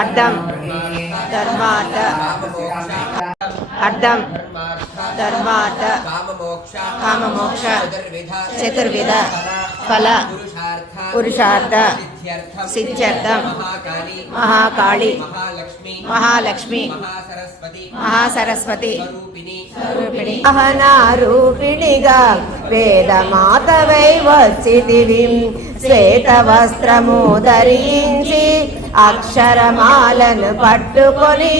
అర్థం ధర్మార్థ అర్థం ధర్మార్థ కామమోక్ష చతుర్విధ ఫల పురుషార్థ సిద్ధ్యర్థం మహాకాళి మహాలక్ష్మి మహాసరస్వతి అహనారూపిణిగా వేదమాతవై వచ్చితివి శ్వేతవస్త్రము ధరించి అక్షరమాలను పట్టుకొని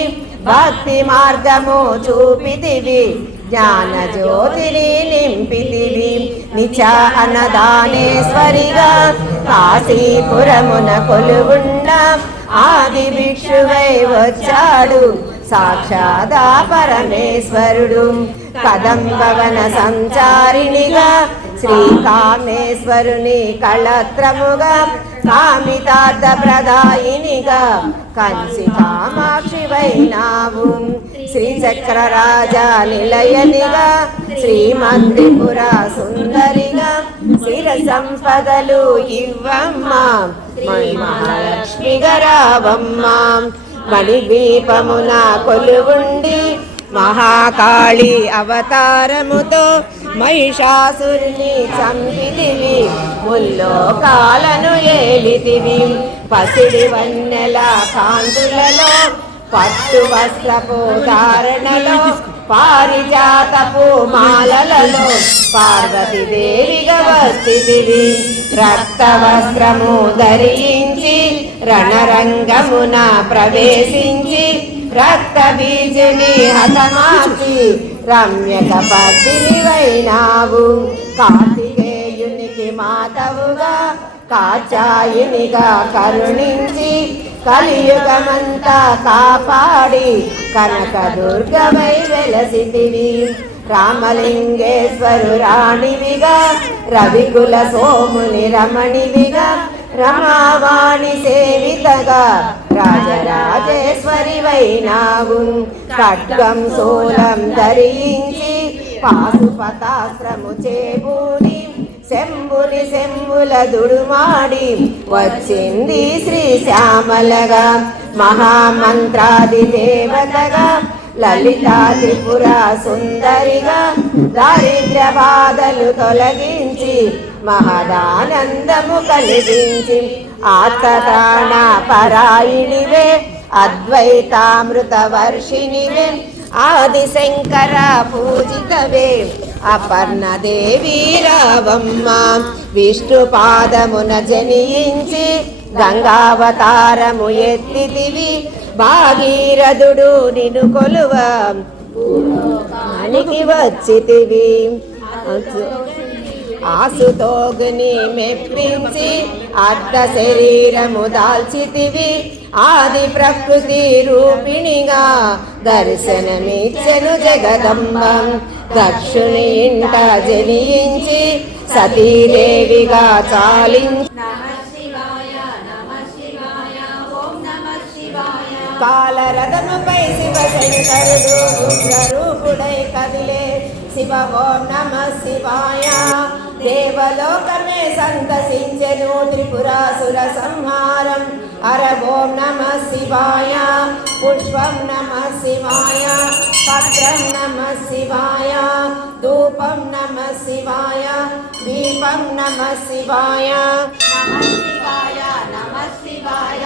భక్తి మార్గము చూపితివి జ్ఞాన జ్యోతిని నింపితివి నిచ అన్నదానేశ్వరిగా కాశీపురమున కొలువుండ ఆది భిక్షువై వచ్చాడు సాక్షాదా పరమేశ్వరుడు కదంబవన సంచారిణిగా శ్రీకామేశ్వరుని కళత్రముగా కామితార్థ ప్రదాయినిగా కంచి కామాక్షి వైనావు శ్రీచక్రరాజ నిలయనిగా శ్రీమంత్రిపుర సుందరిగా సిర సంపదలు ఇవ్వమ్మ మహాలక్ష్మిగా రావమ్మ మణిద్వీపమున కొలువుండి మహాకాళి అవతారముతో మహిషాసురుని చంపితివి ముల్లోకాలను ఏలితివి పసిడి వన్నెల కాంతులలో పట్టు వస్త్రపు ధారణలో పారిజాతపు మాలలలో పార్వతీదేవిగా వస్థితివి రక్త వస్త్రము ధరించి రణరంగమున ప్రవేశించి రక్త బీజుని హతమార్చి రమ్యక పద్మిని వైనావు కార్తికేయునికి మాతవుగా కాచాయునిగా కరుణించి కలియుగమంతా కాపాడి కనక దుర్గమై వెలసితివి రామలింగేశ్వరు రాణివిగా రవికుల సోముని రమణివిగా రమావాణి సేవితగా రాజరాజేశ్వరి వైనావు ఖడ్గం శూలం ధరించి పాశుపతాస్త్రము చేబూని శంభుల దుడుమాడి వచ్చింది శ్రీశ్యామలగా మహామంత్రాది దేవతగా లలితా త్రిపుర సుందరిగా దారిద్ర్య బాధలు తొలగించి మహదానందము కలిగించి ఆత్మతాణ పరాయిణివే అద్వైతామృత వర్షిణివే ఆదిశంకర పూజితవే అపర్ణదేవి రావమ్మ విష్ణు పాదమున జనించి గంగావతారము ఎత్తితివి భాగీరథుడు నిన్ను కొలువ మనకి వచ్చితివి ఆసుతోగుని మెప్పించి అర్ధ శరీరము దాల్చితివి ఆది ప్రకృతి రూపిణిగా దర్శనమిచ్చెను జగదంబం దక్షుని ఇంట జనించి సతీదేవిగా చాలించి కాలరథముపై శివశంకరుడు ఉగ్రరూపుడై కదిలే శివ ఓం నమ శివాయ దేవలోకమే సంతసించెను త్రిపురాసుర సంహారం హర ఓం నమ శివాయ పుష్పం నమ శివాయ పత్రం నమ శివాయ ధూపం నమ శివాయ దీపం నమ శివాయ నమ శివాయ నమ శివాయ